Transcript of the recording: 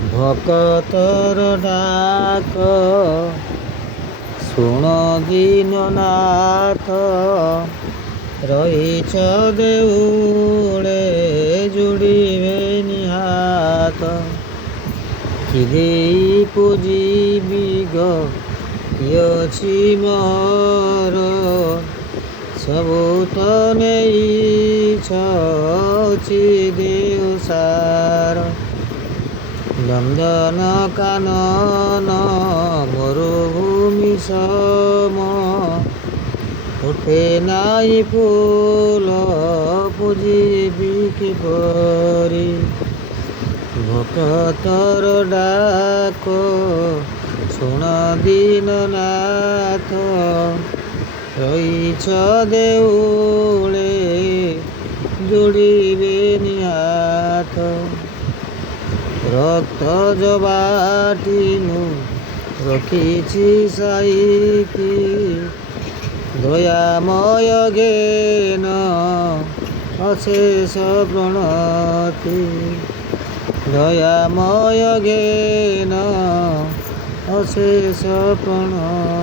ଭକତର ଡାକ ଶୁଣ ଦୀନନାଥ, ରହିଛ ଦେଉଳେ ଯୋଡ଼ିବେ ନିହାତ। କି ଦେଇ ପୂଜିବି ଗ କି ଅଛି ମୋର, ସବୁ ତ ନେଇଛ ଦେଉ ସାର। ନନ୍ଦନ କାନନ ମରୁଭୂମି ସମ, ଉଠେ ନାଇଁ ଫୁଲ ପୂଜିବି କିପରି। ଭକତର ଡାକ ଶୁଣ ଦୀନନାଥ, ରହିଛ ଦେଉଳେ ଯୋଡ଼ିବେ ନିହାତ। ରକ୍ତ ଜବାଟି ମୁଁ ରଖିଛି ସାଇକି, ଦୟାମୟ ଜ୍ଞାନ ଅଶେଷ ପ୍ରଣତି। ଦୟାମୟ ଜ୍ଞାନ ଅଶେଷ ପ୍ରଣତି।